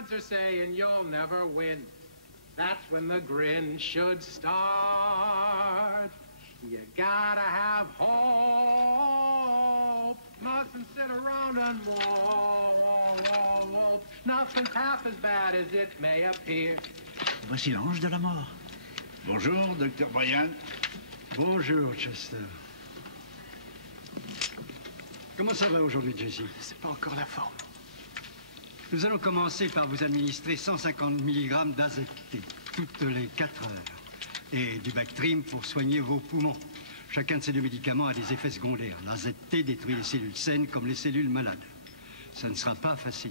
odds are saying you'll never win. That's when the grin should start. You gotta have hope. Mustn't sit around and mope. Nothing's half as bad as it may appear. Voici l'ange de la mort. Bonjour, Dr. Bryan. Bonjour, Chester. Comment ça va aujourd'hui, Jesse? C'est pas encore la forme. Nous allons commencer par vous administrer 150 mg d'AZT toutes les 4 heures. Et du Bactrim pour soigner vos poumons. Chacun de ces deux médicaments a des effets secondaires. L'AZT détruit les cellules saines comme les cellules malades. Ça ne sera pas facile.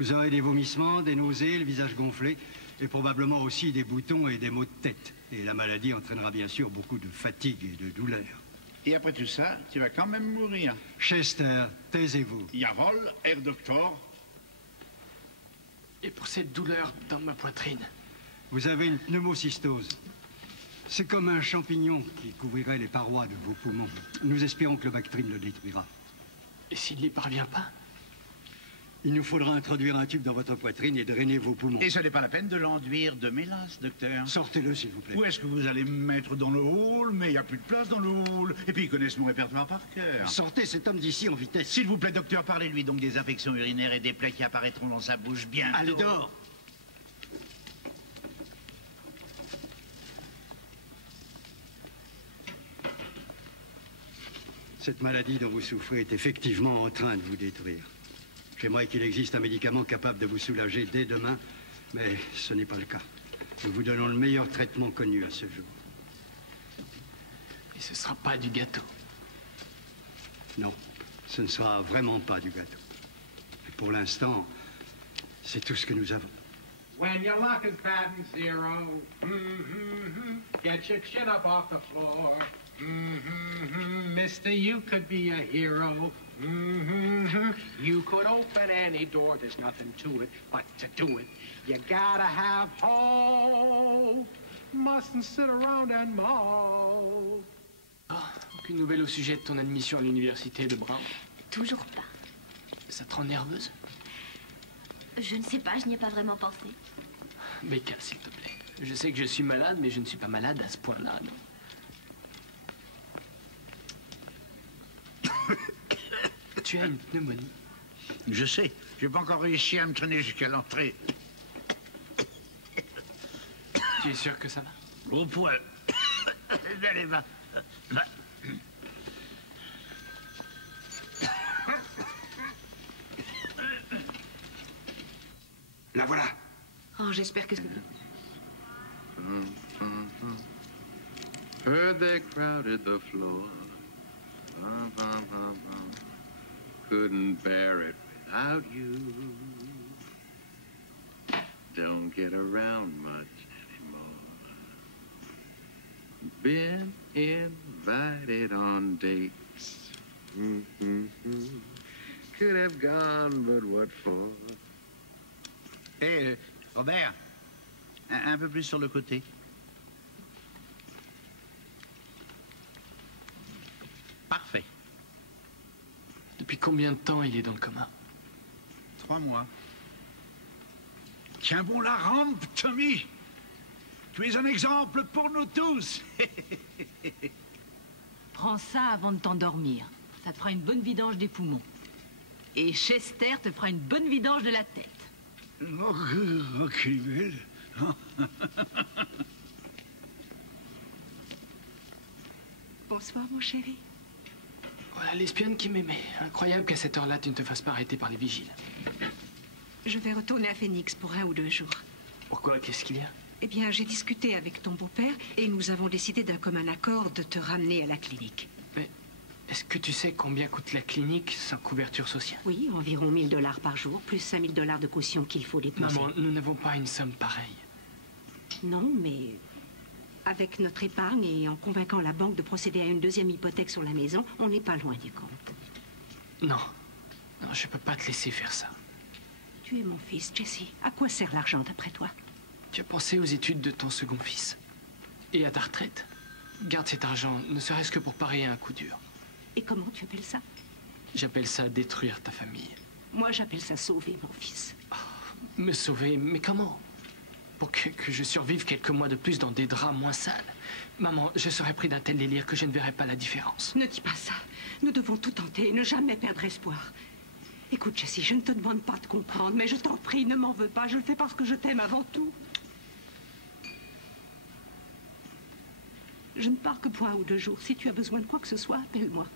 Vous aurez des vomissements, des nausées, le visage gonflé, et probablement aussi des boutons et des maux de tête. Et la maladie entraînera bien sûr beaucoup de fatigue et de douleur. Et après tout ça, tu vas quand même mourir. Chester, taisez-vous. Jawohl, Herr Doctor. Et pour cette douleur dans ma poitrine? Vous avez une pneumocystose. C'est comme un champignon qui couvrirait les parois de vos poumons. Nous espérons que le Bactrim le détruira. Et s'il n'y parvient pas? Il nous faudra introduire un tube dans votre poitrine et drainer vos poumons. Et ce n'est pas la peine de l'enduire de mélasse, docteur. Sortez-le, s'il vous plaît. Où est-ce que vous allez me mettre dans le hall? Mais il n'y a plus de place dans le hall. Et puis ils connaissent mon répertoire par cœur. Sortez cet homme d'ici en vitesse. S'il vous plaît, docteur, parlez-lui donc des infections urinaires et des plaies qui apparaîtront dans sa bouche bientôt. Allez, dehors. Cette maladie dont vous souffrez est effectivement en train de vous détruire. J'aimerais qu'il existe un médicament capable de vous soulager dès demain, mais ce n'est pas le cas. Nous vous donnons le meilleur traitement connu à ce jour. Et ce ne sera pas du gâteau? Non, ce ne sera vraiment pas du gâteau. Et pour l'instant, c'est tout ce que nous avons. When your luck is batting zero, get your chin up off the floor. Mister, you could be a hero. You could open any door, there's nothing to it but to do it. You gotta have hope. Mustn't sit around and mope. Ah, aucune nouvelle au sujet de ton admission à l'université de Brown? Toujours pas. Ça te rend nerveuse? Je ne sais pas, je n'y ai pas vraiment pensé. Becca, s'il te plaît. Je sais que je suis malade, mais je ne suis pas malade à ce point-là, non. Tu as une pneumonie. Je sais, je n'ai pas encore réussi à me traîner jusqu'à l'entrée. Tu es sûr que ça va? Au poil. Allez, va. La voilà. Oh, j'espère que... Heard they crowded the floor. Couldn't bear it without you. Don't get around much anymore. Been invited on dates. Could have gone, but what for? Hé, Robert, un peu plus sur le côté. Parfait. Depuis combien de temps il est dans le coma? 3 mois. Tiens bon la rampe, Tommy. Tu es un exemple pour nous tous. Prends ça avant de t'endormir. Ça te fera une bonne vidange des poumons. Et Chester te fera une bonne vidange de la tête. Oh, quelle belle. Bonsoir, mon chéri. Voilà l'espionne qui m'aimait. Incroyable qu'à cette heure-là, tu ne te fasses pas arrêter par les vigiles. Je vais retourner à Phoenix pour 1 ou 2 jours. Pourquoi? Qu'est-ce qu'il y a? Eh bien, j'ai discuté avec ton beau-père et nous avons décidé d'un commun accord de te ramener à la clinique. Mais est-ce que tu sais combien coûte la clinique sans couverture sociale? Oui, environ 1 000 $ par jour, plus 5 000 $ de caution qu'il faut dépenser. Maman, nous n'avons pas une somme pareille. Non, mais avec notre épargne et en convainquant la banque de procéder à une 2e hypothèque sur la maison, on n'est pas loin du compte. Non. Non, je peux pas te laisser faire ça. Tu es mon fils, Jesse. À quoi sert l'argent, d'après toi? Tu as pensé aux études de ton second fils. Et à ta retraite. Garde cet argent, ne serait-ce que pour parier à un coup dur. Et comment tu appelles ça? J'appelle ça détruire ta famille. Moi, j'appelle ça sauver mon fils. Me sauver, mais comment? Pour que je survive quelques mois de plus dans des draps moins sales. Maman, je serais pris d'un tel délire que je ne verrais pas la différence. Ne dis pas ça. Nous devons tout tenter et ne jamais perdre espoir. Écoute, Jessie, je ne te demande pas de comprendre, mais je t'en prie, ne m'en veux pas. Je le fais parce que je t'aime avant tout. Je ne pars que pour 1 ou 2 jours. Si tu as besoin de quoi que ce soit, appelle-moi.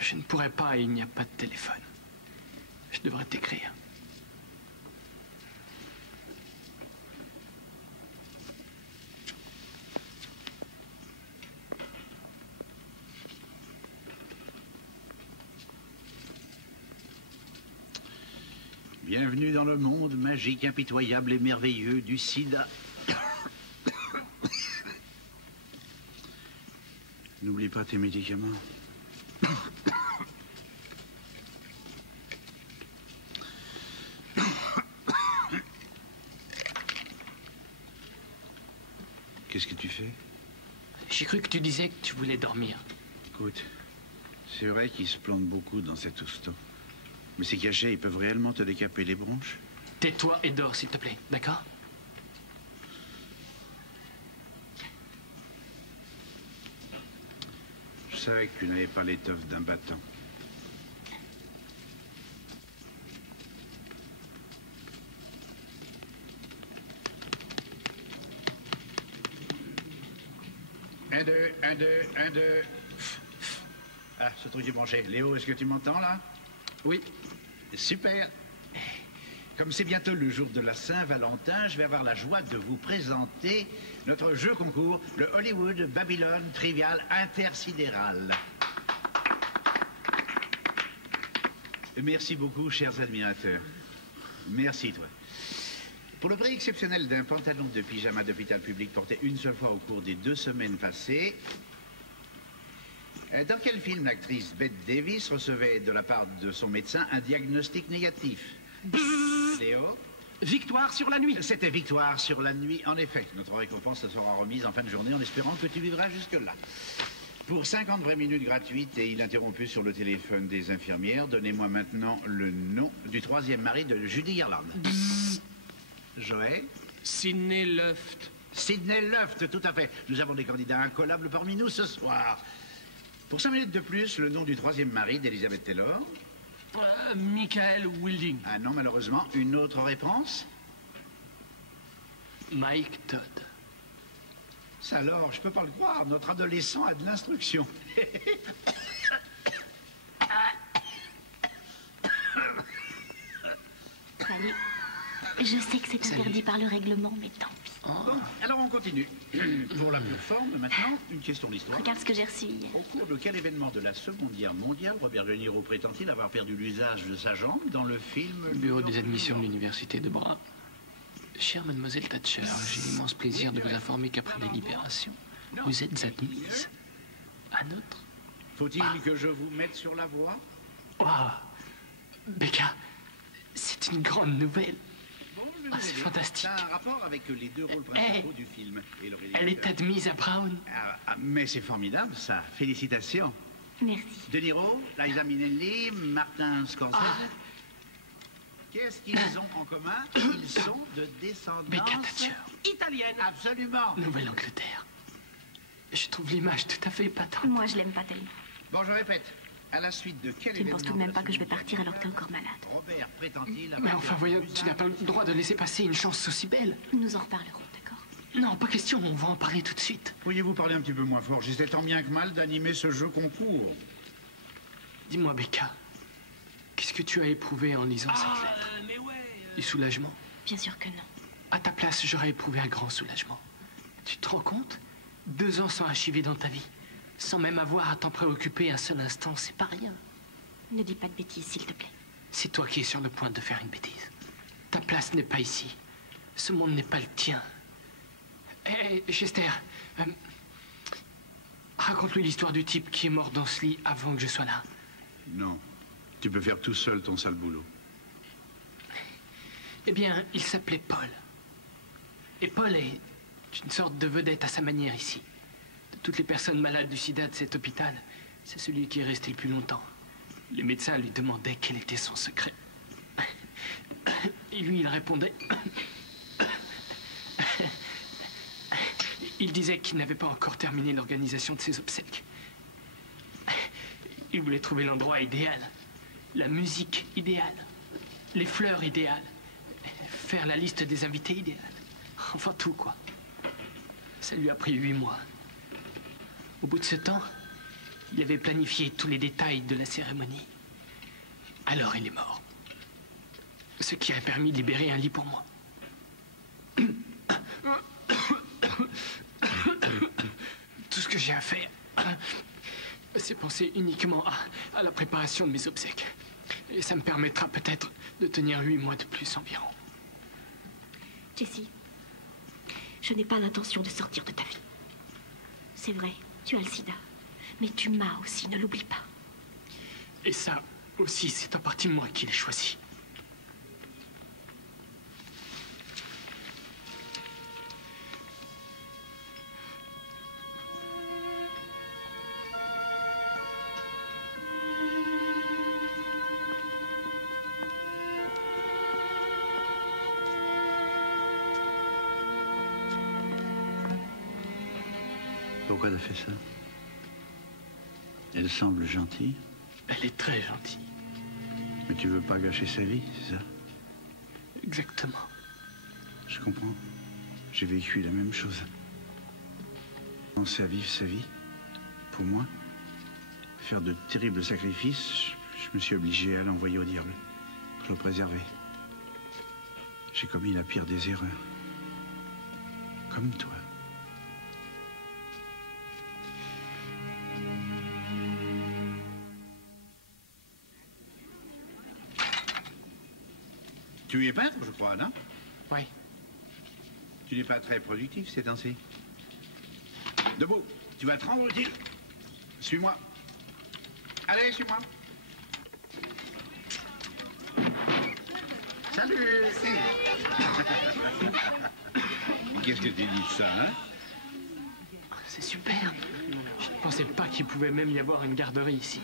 Je ne pourrais pas, il n'y a pas de téléphone. Je devrais t'écrire. Bienvenue dans le monde magique, impitoyable et merveilleux du sida. N'oublie pas tes médicaments. Qu'est-ce que tu fais? J'ai cru que tu disais que tu voulais dormir. Écoute, c'est vrai qu'ils se plantent beaucoup dans cet hosto. Mais ces cachets, ils peuvent réellement te décaper les bronches? Tais-toi et dors, s'il te plaît, d'accord? Je savais que tu n'avais pas l'étoffe d'un battant. Un, deux, un, deux, un, deux. Ah, ce truc est branché. Léo, est-ce que tu m'entends, là? Oui. Super. Comme c'est bientôt le jour de la Saint-Valentin, je vais avoir la joie de vous présenter notre jeu concours, le Hollywood Babylon Trivial Intersidéral. Merci beaucoup, chers admirateurs. Merci, toi. Pour le prix exceptionnel d'un pantalon de pyjama d'hôpital public porté une seule fois au cours des 2 semaines passées, dans quel film l'actrice Bette Davis recevait de la part de son médecin un diagnostic négatif? Léo? Victoire sur la nuit. C'était Victoire sur la nuit, en effet. Notre récompense te sera remise en fin de journée en espérant que tu vivras jusque-là. Pour 50 vraies minutes gratuites et ininterrompues sur le téléphone des infirmières, donnez-moi maintenant le nom du 3e mari de Judy Garland. Joël? Sidney Luft. Sidney Luft, tout à fait. Nous avons des candidats incollables parmi nous ce soir. Pour 5 minutes de plus, le nom du 3e mari d'Elizabeth Taylor. Michael Wilding. Ah non, malheureusement, une autre réponse? Mike Todd. Ça alors, je peux pas le croire, notre adolescent a de l'instruction. Salut. Je sais que c'est interdit par le règlement, mais tant pis. Bon, alors on continue. Pour la plateforme, maintenant, une question d'histoire. Regarde ce que j'ai reçu hier. Au cours de quel événement de la Seconde Guerre mondiale, Robert De Niro prétend-il avoir perdu l'usage de sa jambe dans le film... Le bureau des admissions de l'université de Bras. Chère mademoiselle Thatcher, j'ai l'immense plaisir de vous informer qu'après délibération, vous êtes admise à notre... Faut-il que je vous mette sur la voie? Oh, Becca, c'est une grande nouvelle. Ah, c'est fantastique. Ça a un rapport avec les 2 rôles principaux du film. Et le Elle est admise à Brown. Mais c'est formidable, ça. Félicitations. Merci. De Niro, Liza Minnelli, Martin Scorsese. Qu'est-ce qu'ils ont en commun? Ils sont de descendance... Becca Thatcher. Italienne. Absolument. Nouvelle-Angleterre. Je trouve l'image tout à fait épatante. Moi, je l'aime pas tellement. Bon, je répète. À la suite de quel Tu ne événement... penses tout de même pas que je vais partir alors que t'es encore malade? Robert prétend-il avoir... Mais enfin, voyons, tu n'as pas le droit de laisser passer une chance aussi belle. Nous en reparlerons, d'accord? Non, pas question, on va en parler tout de suite. Pourriez-vous parler un petit peu moins fort? J'essaie tant bien que mal d'animer ce jeu concours. Dis-moi, Becca, qu'est-ce que tu as éprouvé en lisant cette lettre? Mais ouais. Du soulagement? Bien sûr que non. À ta place, j'aurais éprouvé un grand soulagement. Tu te rends compte? 2 ans sans archiver dans ta vie, sans même avoir à t'en préoccuper un seul instant, c'est pas rien. Ne dis pas de bêtises, s'il te plaît. C'est toi qui es sur le point de faire une bêtise. Ta place n'est pas ici. Ce monde n'est pas le tien. Hé, Chester, raconte-lui l'histoire du type qui est mort dans ce lit avant que je sois là. Non. Tu peux faire tout seul ton sale boulot. Eh bien, il s'appelait Paul. Et Paul est une sorte de vedette à sa manière ici. De toutes les personnes malades du sida de cet hôpital, c'est celui qui est resté le plus longtemps. Les médecins lui demandaient quel était son secret. Et lui, il répondait... Il disait qu'il n'avait pas encore terminé l'organisation de ses obsèques. Il voulait trouver l'endroit idéal, la musique idéale, les fleurs idéales, faire la liste des invités idéale. Enfin, tout, quoi. Ça lui a pris 8 mois. Au bout de ce temps, il avait planifié tous les détails de la cérémonie. Alors il est mort. Ce qui a permis de libérer un lit pour moi. Tout ce que j'ai à faire, c'est penser uniquement à la préparation de mes obsèques. Et ça me permettra peut-être de tenir 8 mois de plus environ. Jessie, je n'ai pas l'intention de sortir de ta vie. C'est vrai, tu as le sida. Mais tu m'as aussi, ne l'oublie pas. Et ça aussi, c'est en partie moi qui l'ai choisi. Pourquoi t'as fait ça? Elle semble gentille. Elle est très gentille. Mais tu veux pas gâcher sa vie, c'est ça? Exactement. Je comprends. J'ai vécu la même chose. Penser à vivre sa vie, pour moi, faire de terribles sacrifices, je me suis obligé à l'envoyer au diable, pour le préserver. J'ai commis la pire des erreurs. Comme toi. Tu es peintre, je crois, non? Oui. Tu n'es pas très productif ces temps-ci. Debout, tu vas te rendre utile. Suis-moi. Allez, suis-moi. Salut. Qu'est-ce que tu dis de ça, hein? C'est super. Je ne pensais pas qu'il pouvait même y avoir une garderie ici.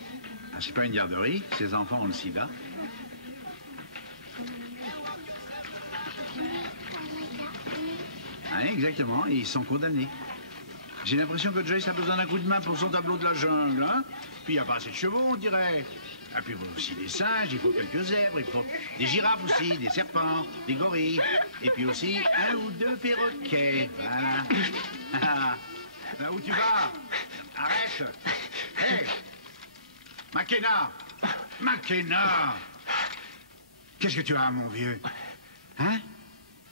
Ah, c'est pas une garderie, ces enfants ont le sida. Ah, exactement, et ils sont condamnés. J'ai l'impression que Joyce a besoin d'un coup de main pour son tableau de la jungle, hein? Puis il n'y a pas assez de chevaux, on dirait. Ah, puis il faut aussi des singes, il faut quelques zèbres, il faut des girafes aussi, des serpents, des gorilles, et puis aussi 1 ou 2 perroquets. Voilà. Là où tu vas? Arrête! Hé! McKenna! McKenna! Qu'est-ce que tu as, mon vieux? Hein?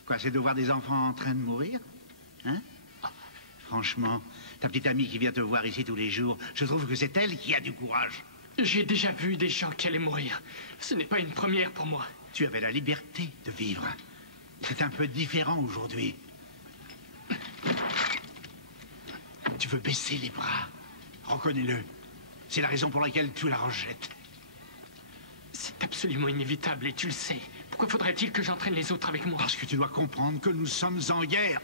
Quoi, c'est de voir des enfants en train de mourir? Hein? Franchement, ta petite amie qui vient te voir ici tous les jours, je trouve que c'est elle qui a du courage. J'ai déjà vu des gens qui allaient mourir. Ce n'est pas une première pour moi. Tu avais la liberté de vivre. C'est un peu différent aujourd'hui. Tu veux baisser les bras. Reconnais-le. C'est la raison pour laquelle tu la rejettes. C'est absolument inévitable et tu le sais. Pourquoi faudrait-il que j'entraîne les autres avec moi? Parce que tu dois comprendre que nous sommes en guerre.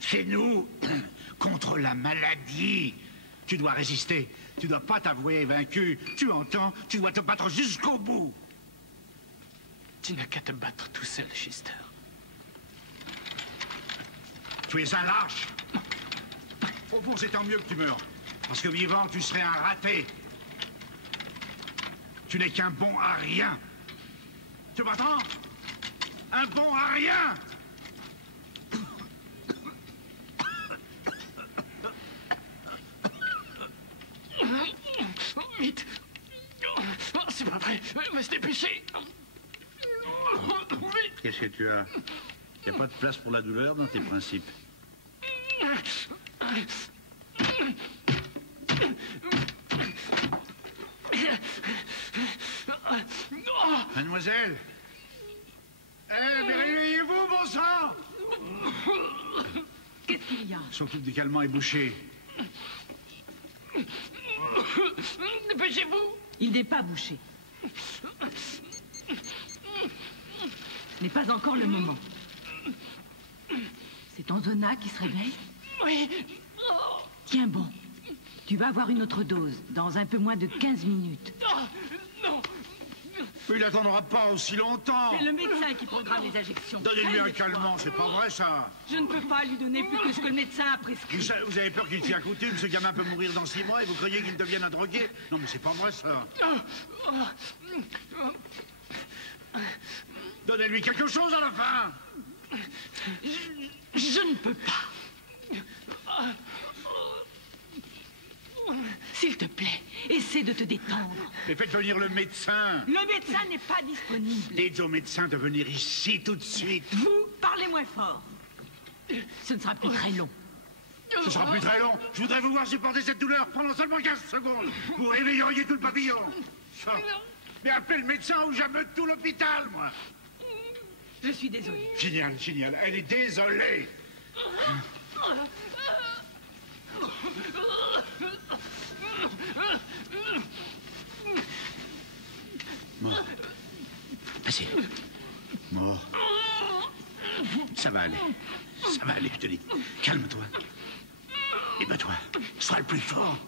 C'est nous contre la maladie. Tu dois résister. Tu dois pas t'avouer vaincu. Tu entends? Tu dois te battre jusqu'au bout. Tu n'as qu'à te battre tout seul, Chester. Tu es un lâche. Au fond, c'est tant mieux que tu meurs. Parce que vivant, tu serais un raté. Tu n'es qu'un bon à rien. Tu m'entends? Un bon à rien. Vite. C'est pas vrai. On va se dépêcher. Qu'est-ce que tu as? Il n'y a pas de place pour la douleur dans tes principes. Mademoiselle! Eh, mais réveillez-vous, bon sang! Qu'est-ce qu'il y a? Son tube de calmant est bouché. Dépêchez-vous! Il n'est pas bouché. Ce n'est pas encore le moment. C'est ton zona qui se réveille? Oui. Tiens bon. Tu vas avoir une autre dose dans un peu moins de 15 minutes. Non. Mais il n'attendra pas aussi longtemps. C'est le médecin qui programme les injections. Donnez-lui un calmant, c'est pas vrai ça. Je ne peux pas lui donner plus que ce que le médecin a prescrit. Vous avez peur qu'il s'y accoutume, ce gamin peut mourir dans 6 mois et vous croyez qu'il devienne un drogué? Non mais c'est pas vrai ça. Donnez-lui quelque chose à la fin. Je ne peux pas. S'il te plaît, essaie de te détendre. Mais faites venir le médecin. Le médecin n'est pas disponible. Dites au médecin de venir ici tout de suite. Vous, parlez moins fort. Ce ne sera plus très long. Ce sera plus très long. Je voudrais vous voir supporter cette douleur pendant seulement 15 secondes. Vous réveilleriez tout le pavillon. Ça. Mais appelez le médecin ou j'ameute tout l'hôpital, moi. Je suis désolée. Génial, génial. Elle est désolée. Mort. Passez. Mort. Ça va aller. Ça va aller, je te dis. Calme-toi. Et toi, sois le plus fort.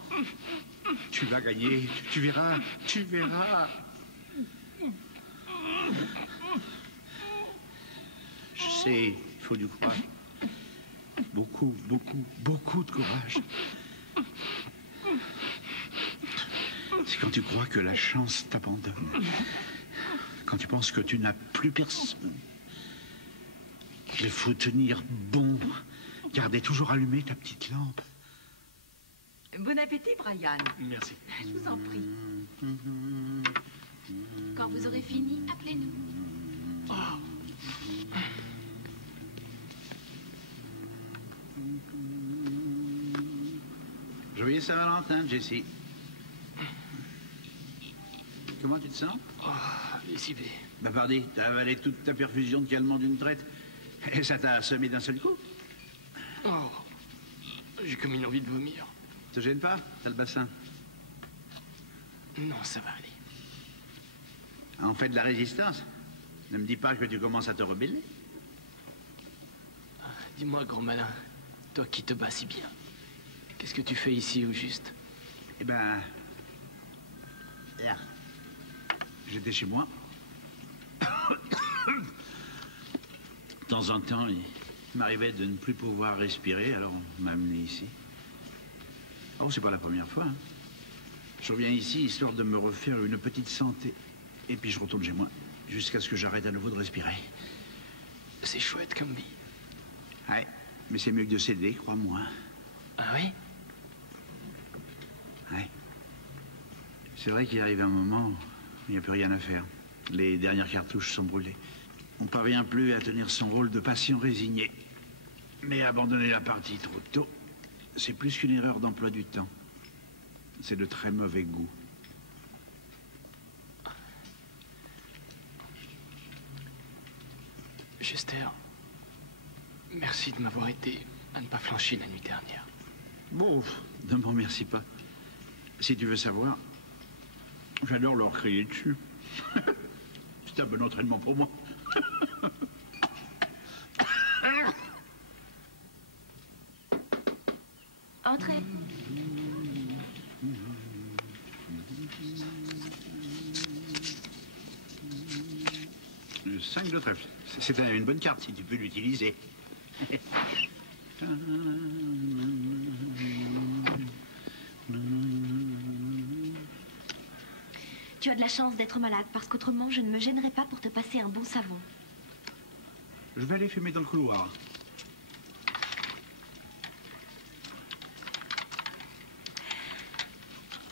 Tu vas gagner. Tu verras. Tu verras. Je sais, il faut du courage. Beaucoup, beaucoup, beaucoup de courage. C'est quand tu crois que la chance t'abandonne. Quand tu penses que tu n'as plus personne. Il faut tenir bon. Garder toujours allumée ta petite lampe. Bon appétit, Brian. Merci. Je vous en prie. Quand vous aurez fini, appelez-nous. Joyeux Saint-Valentin, Jessie. Comment tu te sens? Lessivé. Bah pardi, t'as avalé toute ta perfusion de calmant d'une traite. Et ça t'a assommé d'un seul coup. Oh, j'ai comme une envie de vomir. Te gêne pas? T'as le bassin. Non, ça va aller. En fait de la résistance. Ne me dis pas que tu commences à te rebeller. Dis-moi, grand malin, toi qui te bats si bien, qu'est-ce que tu fais ici au juste? Eh ben... Hier, j'étais chez moi. De temps en temps, il m'arrivait de ne plus pouvoir respirer, alors on m'a amené ici. Oh, c'est pas la première fois. Hein. Je reviens ici histoire de me refaire une petite santé. Et puis je retourne chez moi, jusqu'à ce que j'arrête à nouveau de respirer. C'est chouette comme vie. Ouais, mais c'est mieux que de céder, crois-moi. Ah oui? Ouais. C'est vrai qu'il arrive un moment où il n'y a plus rien à faire. Les dernières cartouches sont brûlées. On ne parvient plus à tenir son rôle de patient résigné. Mais abandonner la partie trop tôt, c'est plus qu'une erreur d'emploi du temps. C'est de très mauvais goût. Chester, merci de m'avoir aidé à ne pas flancher la nuit dernière. Bon, ne m'en remercie pas. Si tu veux savoir, j'adore leur crier dessus. C'est un bon entraînement pour moi. Entrez. Le 5 de trèfle. C'est une bonne carte si tu peux l'utiliser. Tu as de la chance d'être malade, parce qu'autrement, je ne me gênerais pas pour te passer un bon savon. Je vais aller fumer dans le couloir.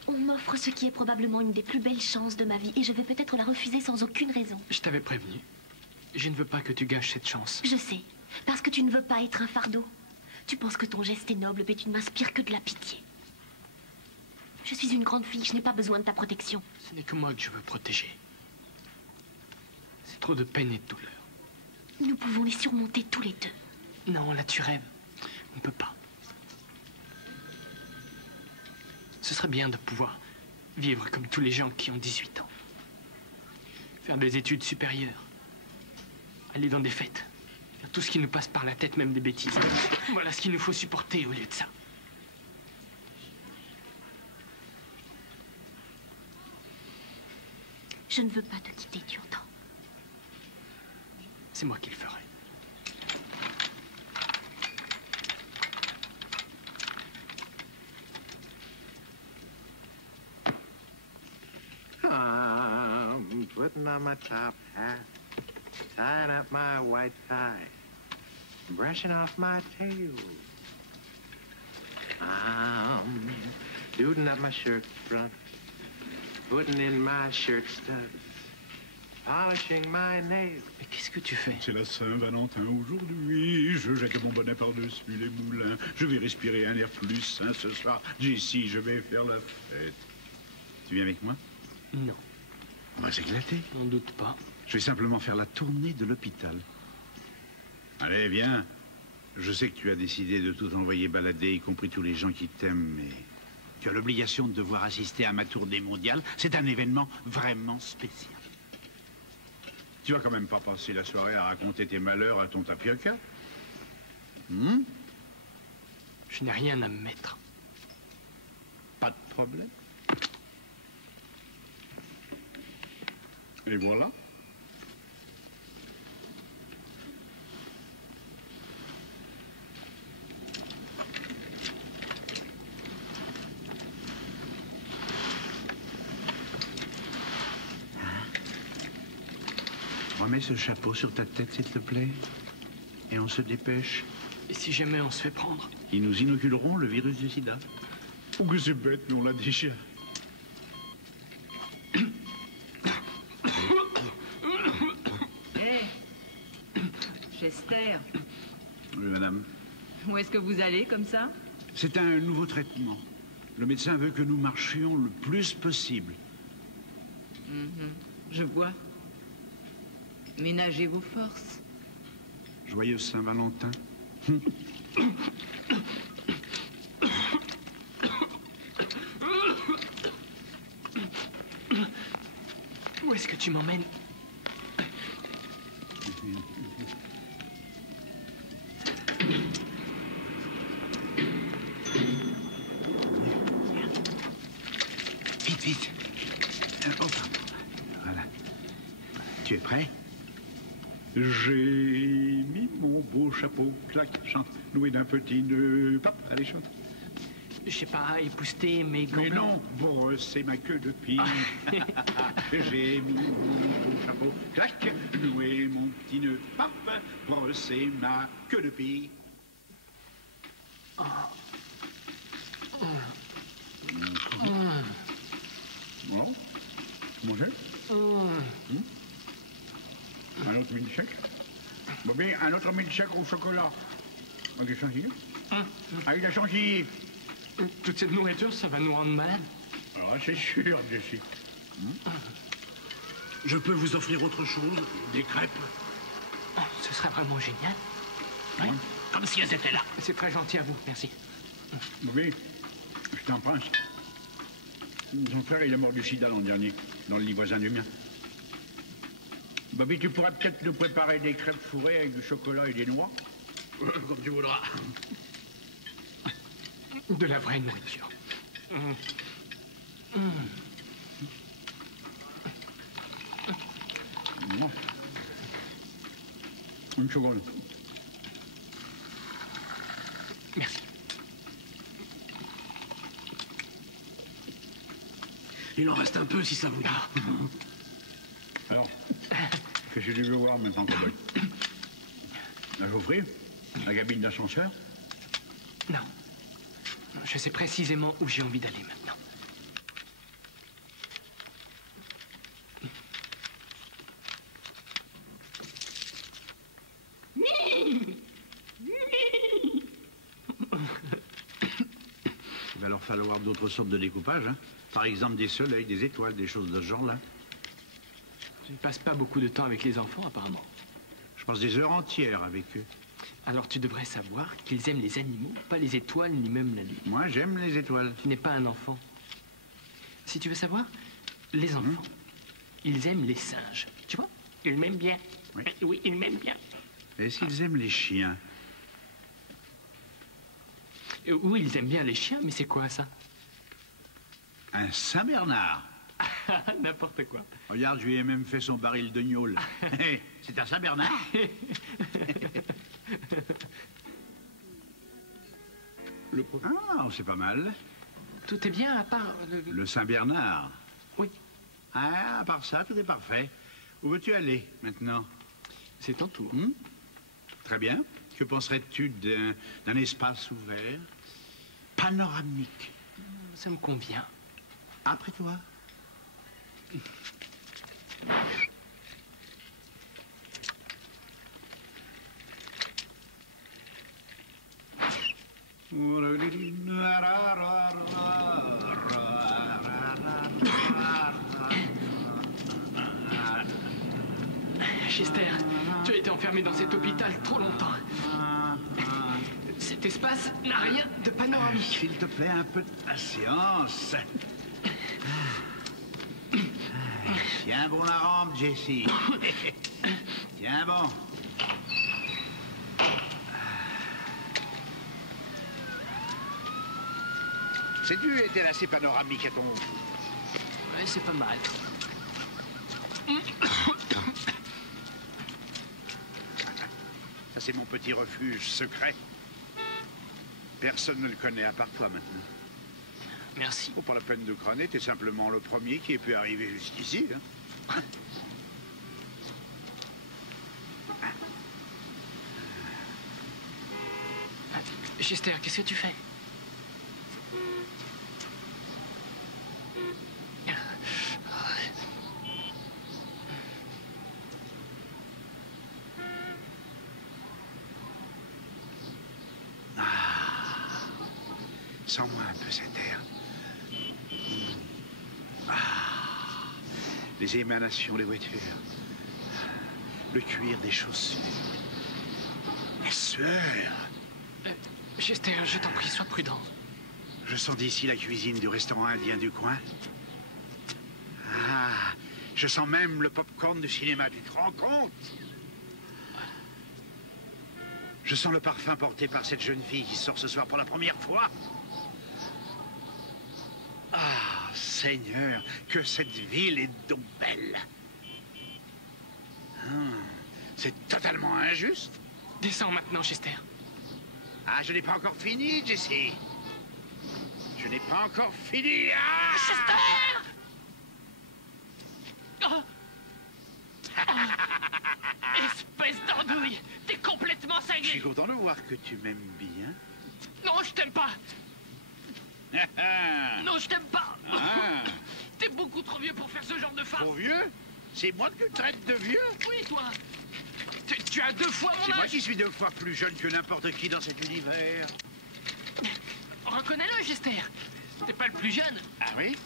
On m'offre ce qui est probablement une des plus belles chances de ma vie, et je vais peut-être la refuser sans aucune raison. Je t'avais prévenu. Je ne veux pas que tu gâches cette chance. Je sais, parce que tu ne veux pas être un fardeau. Tu penses que ton geste est noble, mais tu ne m'inspires que de la pitié. Je suis une grande fille, je n'ai pas besoin de ta protection. Ce n'est que moi que je veux protéger. C'est trop de peine et de douleur. Nous pouvons les surmonter tous les deux. Non, là tu rêves. On ne peut pas. Ce serait bien de pouvoir vivre comme tous les gens qui ont 18 ans. Faire des études supérieures. Aller dans des fêtes. Faire tout ce qui nous passe par la tête, même des bêtises. Voilà ce qu'il nous faut supporter au lieu de ça. Je ne veux pas te quitter, tu entends? C'est moi qui le ferai. I'm putting on my top hat, tying up my white tie, brushing off my tail. I'm doodling up my shirt front, putting in my shirt studs, polishing my nails. Mais qu'est-ce que tu fais? C'est la Saint-Valentin aujourd'hui. Je jette mon bonnet par-dessus les moulins. Je vais respirer un air plus sain ce soir. Jessie, je vais faire la fête. Tu viens avec moi? Non. On va s'éclater. N'en doute pas. Je vais simplement faire la tournée de l'hôpital. Allez, viens. Je sais que tu as décidé de tout envoyer balader, y compris tous les gens qui t'aiment, mais tu as l'obligation de devoir assister à ma tournée mondiale. C'est un événement vraiment spécial. Tu vas quand même pas passer la soirée à raconter tes malheurs à ton tapioca? Je n'ai rien à me mettre. Pas de problème. Et voilà. Remets ce chapeau sur ta tête, s'il te plaît. Et on se dépêche. Et si jamais on se fait prendre? Ils nous inoculeront le virus du sida. Oh, que c'est bête, mais on l'a déjà. Hé, Chester, Oui, madame. où est-ce que vous allez comme ça? C'est un nouveau traitement. Le médecin veut que nous marchions le plus possible. Je vois. Ménagez vos forces. Joyeux Saint-Valentin. Où est-ce que tu m'emmènes? Vite, vite. Oh, voilà. Tu es prêt? J'ai mis mon beau chapeau, clac, chante, noué d'un petit nœud. Pop, allez, chante. Je sais pas, épousseter mes gants. Mais non, brosser ma queue de pie. J'ai mis mon beau chapeau, clac, noué mon petit nœud. Pop, brosser ma queue de pie. Bon, manger. Un autre milkshake. Bobby, un autre milkshake au chocolat. Avec des chantilly. Avec des chantilly. Toute cette nourriture, ça va nous rendre malades. Alors, c'est sûr, Jessie. Je peux vous offrir autre chose? Des crêpes? Oh, ce serait vraiment génial. Comme si elles étaient là. C'est très gentil à vous, merci. Bobby, je t'en prince. Son frère, il est mort du sida l'an dernier, dans le lit voisin du mien. Bobby, tu pourrais peut-être nous préparer des crêpes fourrées avec du chocolat et des noix? Comme tu voudras. De la vraie nourriture. Non. Une seconde. Merci. Il en reste un peu si ça vous dit. Alors, qu'est-ce que tu veux voir maintenant, cowboy? La chaufferie? La cabine d'ascenseur? Non. Je sais précisément où j'ai envie d'aller maintenant. Il va leur falloir d'autres sortes de découpage, hein? Par exemple des soleils, des étoiles, des choses de ce genre-là. Tu ne passes pas beaucoup de temps avec les enfants, apparemment. Je passe des heures entières avec eux. Alors tu devrais savoir qu'ils aiment les animaux, pas les étoiles, ni même la lune. Moi, j'aime les étoiles. Tu n'es pas un enfant. Si tu veux savoir, les enfants, ils aiment les singes. Tu vois? Ils m'aiment bien. Oui. Oui, ils m'aiment bien. Est-ce qu'ils aiment les chiens? Oui, ils aiment bien les chiens, mais c'est quoi ça? Un Saint-Bernard. N'importe quoi. Regarde, je lui ai même fait son baril de gnôle. C'est à Saint-Bernard. Ah, c'est pas mal. Tout est bien à part... Le Saint-Bernard. Oui. Ah, à part ça, tout est parfait. Où veux-tu aller, maintenant? C'est ton tour. Très bien. Que penserais-tu d'un espace ouvert, panoramique? Ça me convient. Après toi. Chester, tu as été enfermé dans cet hôpital trop longtemps. Cet espace n'a rien de panoramique. S'il te plaît, un peu de patience. Tiens bon la rampe, Jessie. Tiens bon. Sais-tu était assez panoramique à ton goût? Ouais, c'est pas mal. Ça, c'est mon petit refuge secret. Personne ne le connaît à part toi maintenant. Merci. Oh, pas la peine de crâner, t'es simplement le premier qui ait pu arriver jusqu'ici. Hein. Chester, qu'est-ce que tu fais? Sens-moi un peu cet air. Ah, les émanations des voitures. Le cuir des chaussures. La sueur. Chester, je t'en prie, sois prudent. Je sens d'ici la cuisine du restaurant indien du coin. Ah, je sens même le pop-corn du cinéma, tu te rends compte? Je sens le parfum porté par cette jeune fille qui sort ce soir pour la première fois. Ah, Seigneur, que cette ville est donc belle. C'est totalement injuste. Descends maintenant, Chester. Ah, je n'ai pas encore fini, Jessie. Je n'ai pas encore fini. Ah Chester! Oh. Espèce d'andouille! T'es complètement Je cinglé! suis content de voir que tu m'aimes bien. Non, je t'aime pas! Non, je t'aime pas! T'es beaucoup trop vieux pour faire ce genre de face! Trop vieux? C'est moi que tu traites de vieux? Oui, toi! Tu as 2 fois mon âge! C'est moi qui suis 2 fois plus jeune que n'importe qui dans cet univers. Reconnais-le, Chester! T'es pas le plus jeune! Ah oui?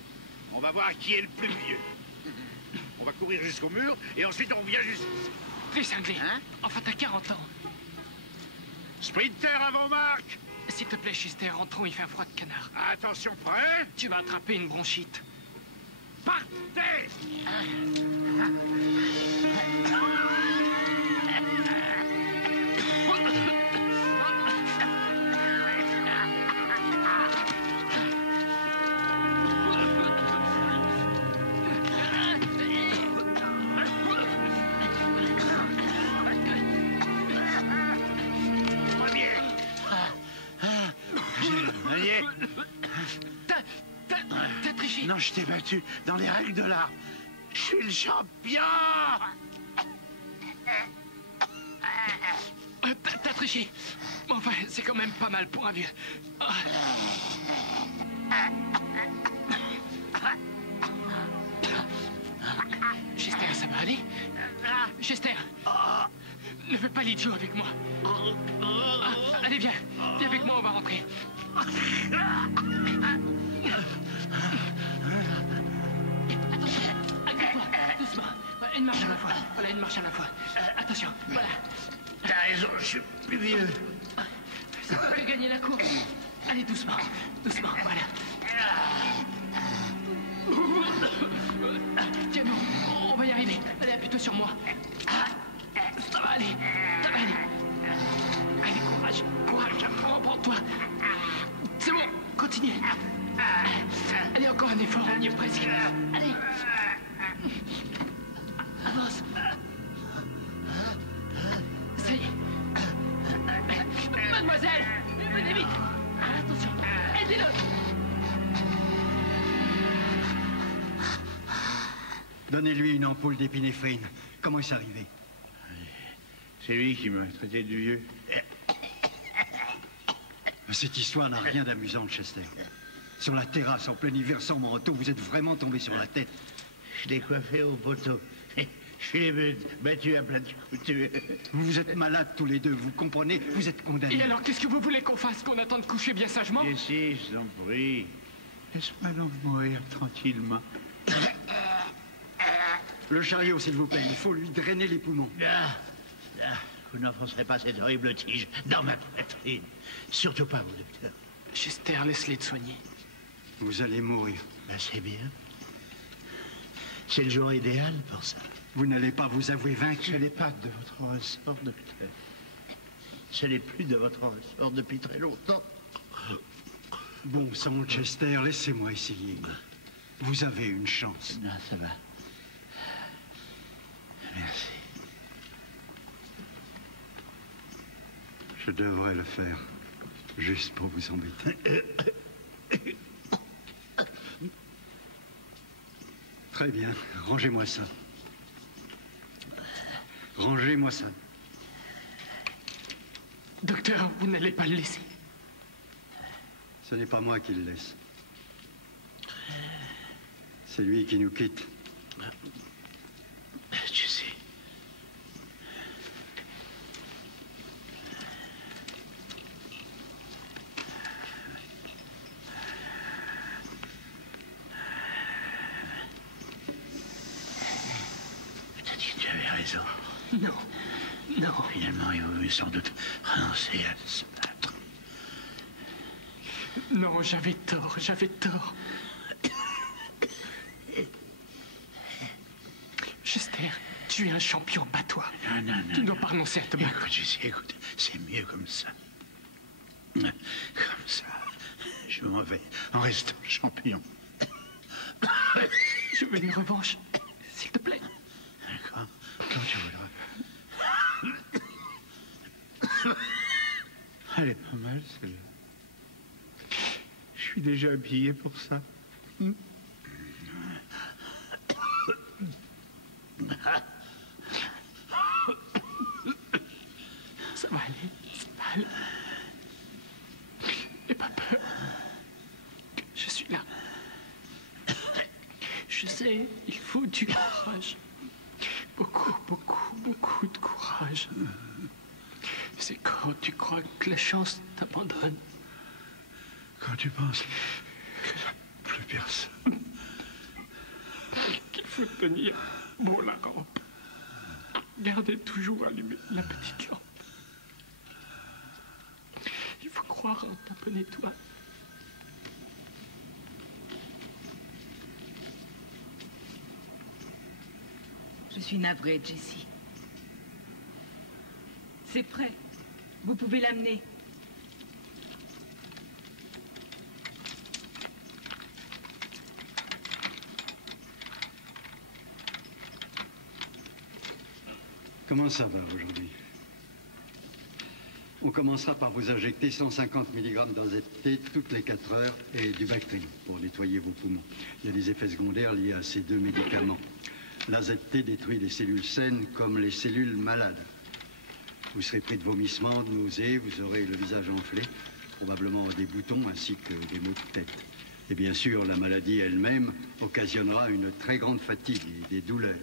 On va voir qui est le plus vieux. On va courir jusqu'au mur et ensuite on revient juste... T'es cinglé! Hein? Enfin, t'as 40 ans! Sprinter à vos marques! S'il te plaît, Chester, rentrons, il fait un froid de canard. Attention, prêt? Tu vas attraper une bronchite. Partez! T'as triché? Non, je t'ai battu dans les règles de l'art. Je suis le champion! T'as triché. Enfin, c'est quand même pas mal pour un vieux. Chester, ça va aller? Chester! Ne fais pas l'idiot avec moi. Allez, viens. Viens avec moi, on va rentrer. Attention, accroche-toi, doucement. Une marche à la fois. Voilà, une marche à la fois. Attention, voilà. T'as raison, je suis plus vieux. C'est toi qui as gagné la course. Allez, doucement, doucement, voilà. Tiens, non, on va y arriver. Allez, appuie-toi sur moi. Ça va aller, ça va aller. Allez, courage, courage, reprends-toi. C'est bon, continue. Allez, encore un un effort, on y est presque. Allez. Avance. Ça y est. Mademoiselle, venez vite. Attention, aidez-le. Donnez-lui une ampoule d'épinéphrine. Comment est-ce arrivé? C'est lui qui m'a traité de vieux. Cette histoire n'a rien d'amusant, Chester. Sur la terrasse, en plein hiver, sans manteau, vous êtes vraiment tombé sur la tête. Je l'ai coiffé au poteau. Je l'ai battu à plat de couture. Vous êtes malades tous les deux, vous comprenez? Vous êtes condamnés. Et alors, qu'est-ce que vous voulez qu'on fasse? Qu'on attende coucher bien sagement? Jessie, je t'en prie. Laisse-moi donc mourir tranquillement. Le chariot, s'il vous plaît. Il faut lui drainer les poumons. Vous n'enfoncerez pas cette horrible tige dans ma poitrine. Surtout pas vous, docteur. Chester, laisse-les te soigner. Vous allez mourir. Ben, c'est bien. C'est le jour idéal pour ça. Vous n'allez pas vous avouer vaincu. Ce n'est pas de votre ressort, docteur. Ce n'est plus de votre ressort depuis très longtemps. Bon sang, Chester, laissez-moi essayer. Vous avez une chance. Non, ça va. Merci. Je devrais le faire, juste pour vous embêter. Très bien, rangez-moi ça. Rangez-moi ça. Docteur, vous n'allez pas le laisser. Ce n'est pas moi qui le laisse. C'est lui qui nous quitte. Tu sais. Peut-être que tu avais raison. Non, non. Finalement, il vaut mieux sans doute renoncer à se battre. Non, j'avais tort, j'avais tort. Chester, tu es un champion, bats-toi. Non. Tu ne dois pas renoncer à te battre. Écoute, Jessie, écoute, c'est mieux comme ça. Comme ça, je m'en vais en restant champion. Je veux une revanche, s'il te plaît. D'accord, comme tu voudras. Elle est pas mal, celle-là. Je suis déjà habillé pour ça. Ça va aller, ça va aller. N'aie pas peur. Je suis là. Je sais, il faut du courage. Beaucoup de courage. C'est quand tu crois que la chance t'abandonne. Quand tu penses que plus personne. Qu'il faut tenir bon la rampe. Gardez toujours allumée la petite lampe. Il faut croire en ta bonne étoile. Je suis navrée, Jessie. C'est prêt. Vous pouvez l'amener. Comment ça va aujourd'hui? On commencera par vous injecter 150 mg d'AZT toutes les 4 heures et du Bactrim pour nettoyer vos poumons. Il y a des effets secondaires liés à ces deux médicaments. L'AZT détruit les cellules saines comme les cellules malades. Vous serez pris de vomissements, de nausées, vous aurez le visage enflé, probablement des boutons ainsi que des maux de tête. Et bien sûr, la maladie elle-même occasionnera une très grande fatigue et des douleurs.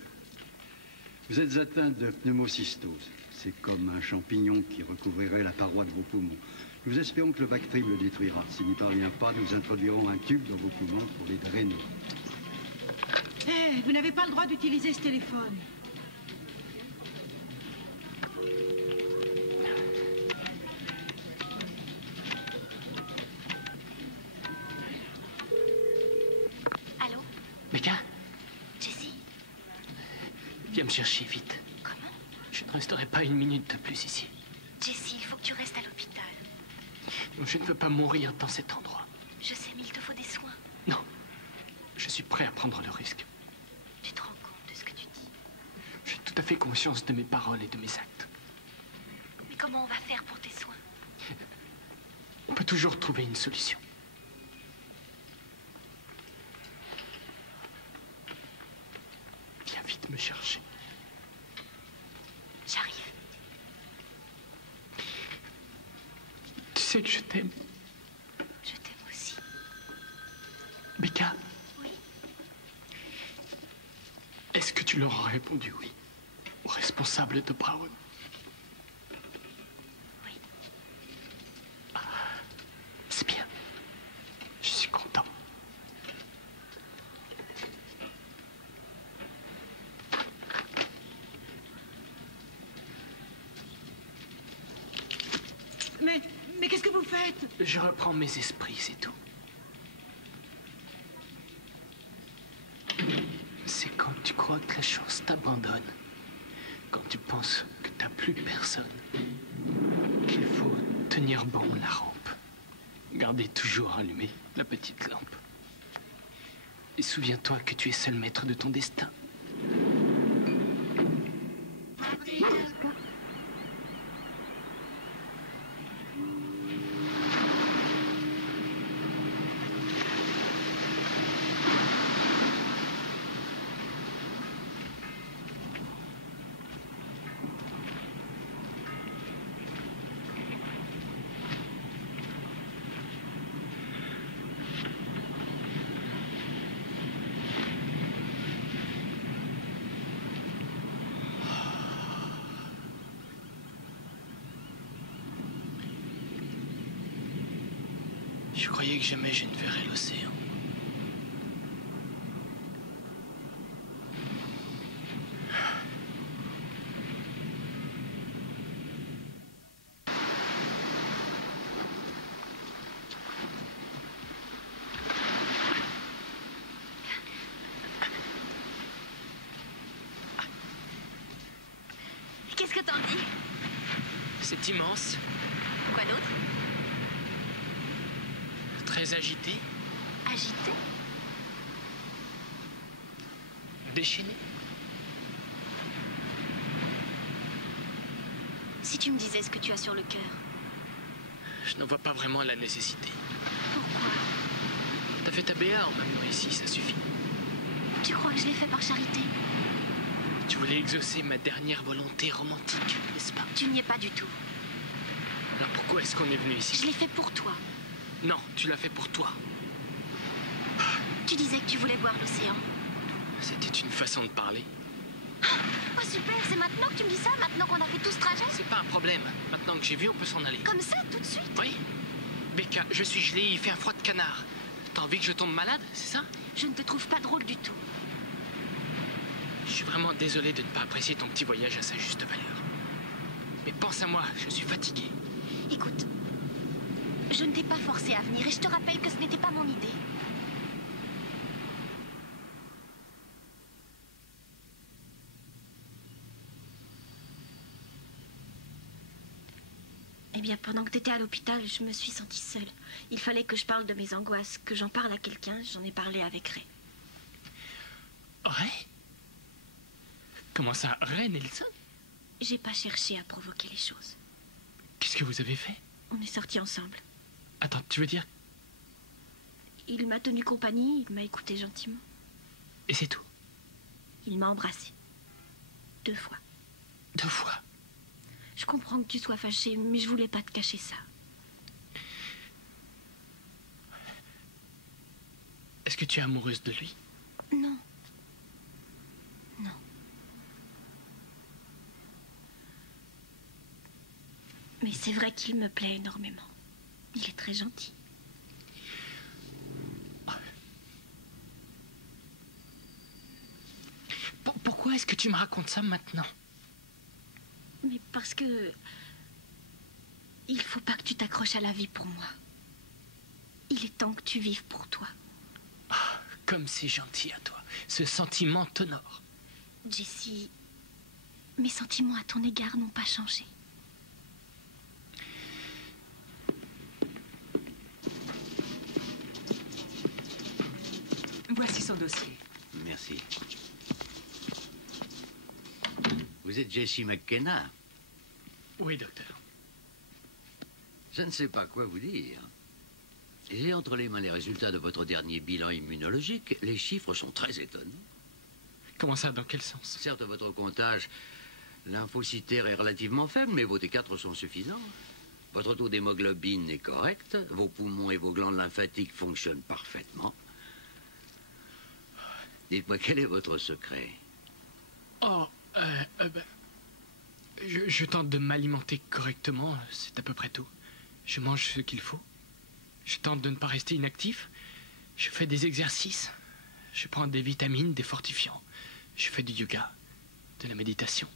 Vous êtes atteint de pneumocystose. C'est comme un champignon qui recouvrirait la paroi de vos poumons. Nous espérons que le Bactrim le détruira. S'il n'y parvient pas, nous introduirons un tube dans vos poumons pour les drainer. Hé, vous n'avez pas le droit d'utiliser ce téléphone. Allô? Becca, Jessie? viens me chercher vite. Comment? Je ne resterai pas une minute de plus ici. Jessie, il faut que tu restes à l'hôpital. Je ne veux pas mourir dans cet endroit. Je sais, mais il te faut des soins. Non. Je suis prêt à prendre le risque. Tu te rends compte de ce que tu dis? J'ai tout à fait conscience de mes paroles et de mes actes. Mais comment on va faire pour tes soins? On peut toujours trouver une solution. Viens vite me chercher. J'arrive. Tu sais que je t'aime. Je t'aime aussi. Becca, Oui. est-ce que tu leur as répondu oui aux responsables de Brown? Oui. C'est bien. Je suis content. Mais qu'est-ce que vous faites? Je reprends mes esprits, c'est tout. C'est quand tu crois que la chance t'abandonne, quand tu penses que t'as plus personne, qu'il faut tenir bon la rampe. Garder toujours allumée la petite lampe. Et souviens-toi que tu es seul maître de ton destin. Je croyais que jamais je ne verrais l'océan. Qu'est-ce que t'en dis? C'est immense, Quoi d'autre? très agité, Agité? déchaîné. Si tu me disais ce que tu as sur le cœur. Je n'en vois pas vraiment la nécessité. Pourquoi? T'as fait ta BA en m'amenant ici, ça suffit. Tu crois que je l'ai fait par charité? Tu voulais exaucer ma dernière volonté romantique, n'est-ce pas? Tu n'y es pas du tout. Alors pourquoi est-ce qu'on est venu ici? Je l'ai fait pour toi. Non, tu l'as fait pour toi. Tu disais que tu voulais voir l'océan. C'était une façon de parler. Oh super, c'est maintenant que tu me dis ça? Maintenant qu'on a fait tout ce trajet? C'est pas un problème. Maintenant que j'ai vu, on peut s'en aller. Comme ça, tout de suite? Oui. Becca, je suis gelé, il fait un froid de canard. T'as envie que je tombe malade, c'est ça? Je ne te trouve pas drôle du tout. Je suis vraiment désolé de ne pas apprécier ton petit voyage à sa juste valeur. Mais pense à moi, je suis fatigué. Écoute, je ne t'ai pas forcé à venir et je te rappelle que ce n'était pas mon idée. Eh bien, pendant que tu étais à l'hôpital, je me suis sentie seule. Il fallait que je parle de mes angoisses, que j'en parle à quelqu'un. J'en ai parlé avec Ray. Ray? Comment ça, Ray Nelson? J'ai pas cherché à provoquer les choses. Qu'est-ce que vous avez fait? On est sortis ensemble. Attends, tu veux dire... Il m'a tenu compagnie, il m'a écouté gentiment. Et c'est tout? Il m'a embrassée. 2 fois. 2 fois? Je comprends que tu sois fâchée, mais je voulais pas te cacher ça. Est-ce que tu es amoureuse de lui? Non. Non. Mais c'est vrai qu'il me plaît énormément. Il est très gentil. Pourquoi est-ce que tu me racontes ça maintenant? Mais parce que... Il faut pas que tu t'accroches à la vie pour moi. Il est temps que tu vives pour toi. Ah, comme c'est gentil à toi. Ce sentiment t'honore. Jessie, mes sentiments à ton égard n'ont pas changé. Voici son dossier. Merci. Vous êtes Jesse McKenna? Oui, docteur. Je ne sais pas quoi vous dire. J'ai entre les mains les résultats de votre dernier bilan immunologique. Les chiffres sont très étonnants. Comment ça, dans quel sens? Certes, votre comptage lymphocytaire est relativement faible, mais vos T4 sont suffisants. Votre taux d'hémoglobine est correct. Vos poumons et vos glandes lymphatiques fonctionnent parfaitement. Dites-moi, quel est votre secret? Oh, je tente de m'alimenter correctement, c'est à peu près tout. Je mange ce qu'il faut. Je tente de ne pas rester inactif. Je fais des exercices. Je prends des vitamines, des fortifiants. Je fais du yoga, de la méditation.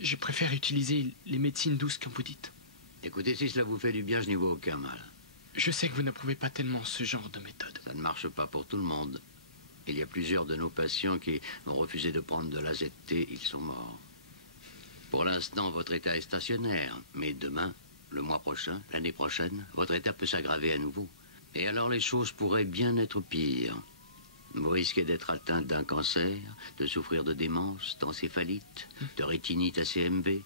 Je préfère utiliser les médecines douces, comme vous dites. Écoutez, si cela vous fait du bien, je n'y vois aucun mal. Je sais que vous n'approuvez pas tellement ce genre de méthode. Ça ne marche pas pour tout le monde. Il y a plusieurs de nos patients qui ont refusé de prendre de l'AZT, ils sont morts. Pour l'instant, votre état est stationnaire, mais demain, le mois prochain, l'année prochaine, votre état peut s'aggraver à nouveau. Et alors les choses pourraient bien être pires. Vous risquez d'être atteint d'un cancer, de souffrir de démence, d'encéphalite, de rétinite ACMV.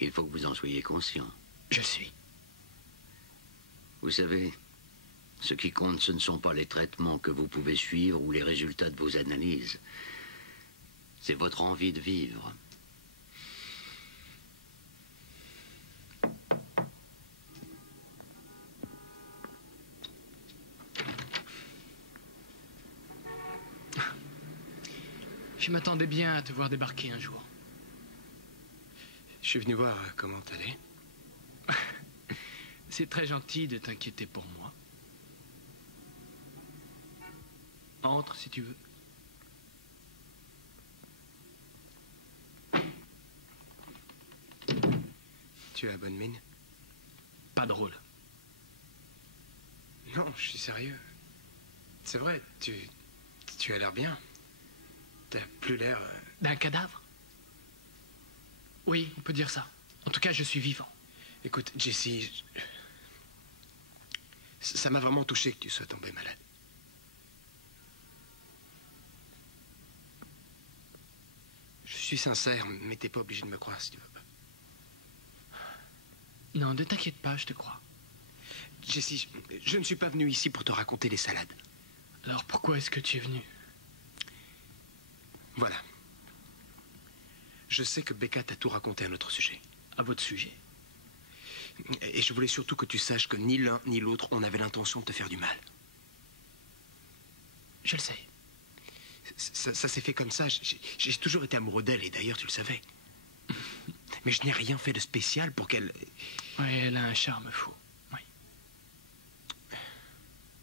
Il faut que vous en soyez conscient. Je suis. Vous savez, ce qui compte, ce ne sont pas les traitements que vous pouvez suivre ou les résultats de vos analyses. C'est votre envie de vivre. Je m'attendais bien à te voir débarquer un jour. Je suis venu voir comment t'allais. C'est très gentil de t'inquiéter pour moi. Entre si tu veux. Tu as bonne mine? Pas drôle. Non, je suis sérieux. C'est vrai, tu as l'air bien. T'as plus l'air... D'un cadavre? Oui, on peut dire ça. En tout cas, je suis vivant. Écoute, Jesse, ça m'a vraiment touché que tu sois tombé malade. Je suis sincère, mais t'es pas obligé de me croire si tu veux pas. Non, ne t'inquiète pas, je te crois. Jesse, je ne suis pas venu ici pour te raconter des salades. Alors pourquoi est-ce que tu es venu? Voilà. Je sais que Becca t'a tout raconté à notre sujet. À votre sujet? Et je voulais surtout que tu saches que ni l'un ni l'autre, on avait l'intention de te faire du mal. Je le sais. Ça s'est fait comme ça. J'ai toujours été amoureux d'elle, et d'ailleurs, tu le savais. Mais je n'ai rien fait de spécial pour qu'elle... Oui, elle a un charme fou. Oui.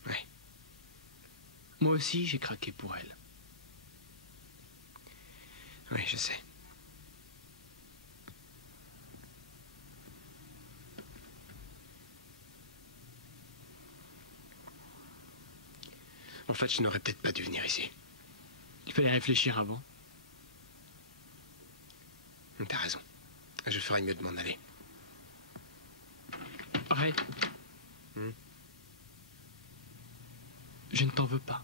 Oui. Moi aussi, j'ai craqué pour elle. Oui, je sais. En fait, je n'aurais peut-être pas dû venir ici. Il fallait réfléchir avant. T'as raison. Je ferais mieux de m'en aller. Ray. Je ne t'en veux pas.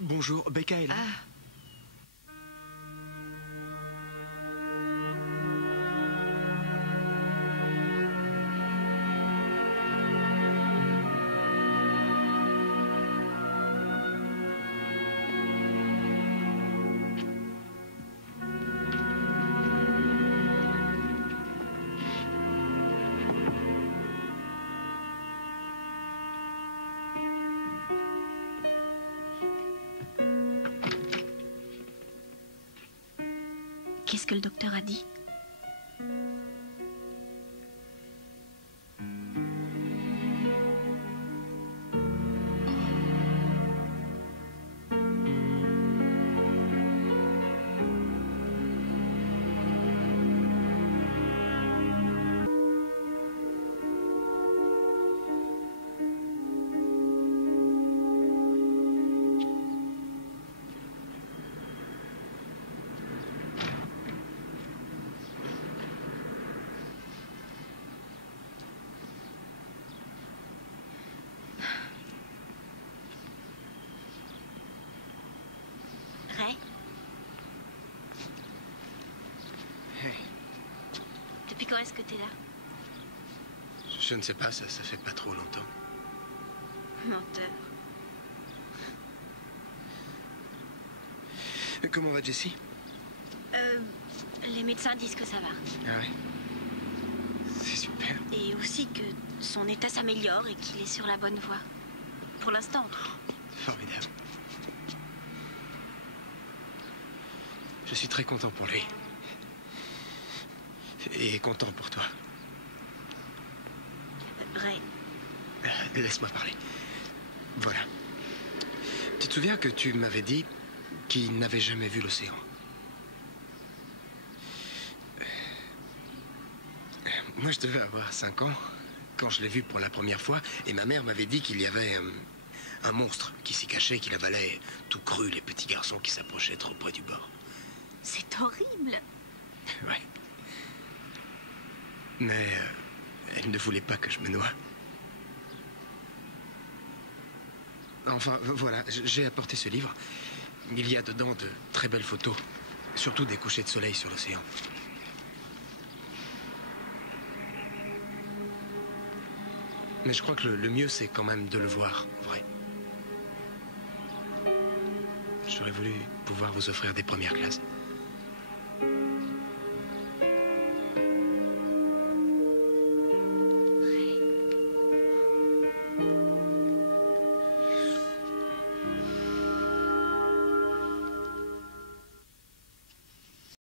Bonjour, Becca est là. Qu'est-ce que le docteur a dit? quand est-ce que t'es là? Je ne sais pas, ça fait pas trop longtemps. Menteur. Comment va Jessie? Les médecins disent que ça va. Ah ouais. C'est super. Et aussi que son état s'améliore et qu'il est sur la bonne voie. Pour l'instant. Formidable. Je suis très content pour lui. Et content pour toi. Ray. Laisse-moi parler. Voilà. Tu te souviens que tu m'avais dit qu'il n'avait jamais vu l'océan? Moi, je devais avoir 5 ans quand je l'ai vu pour la première fois, et ma mère m'avait dit qu'il y avait un monstre qui s'y cachait, qu'il avalait tout cru les petits garçons qui s'approchaient trop près du bord. C'est horrible. Ouais. Mais elle ne voulait pas que je me noie. Enfin, voilà, j'ai apporté ce livre. Il y a dedans de très belles photos, surtout des couchers de soleil sur l'océan. Mais je crois que le mieux, c'est quand même de le voir, en vrai. J'aurais voulu pouvoir vous offrir des premières classes.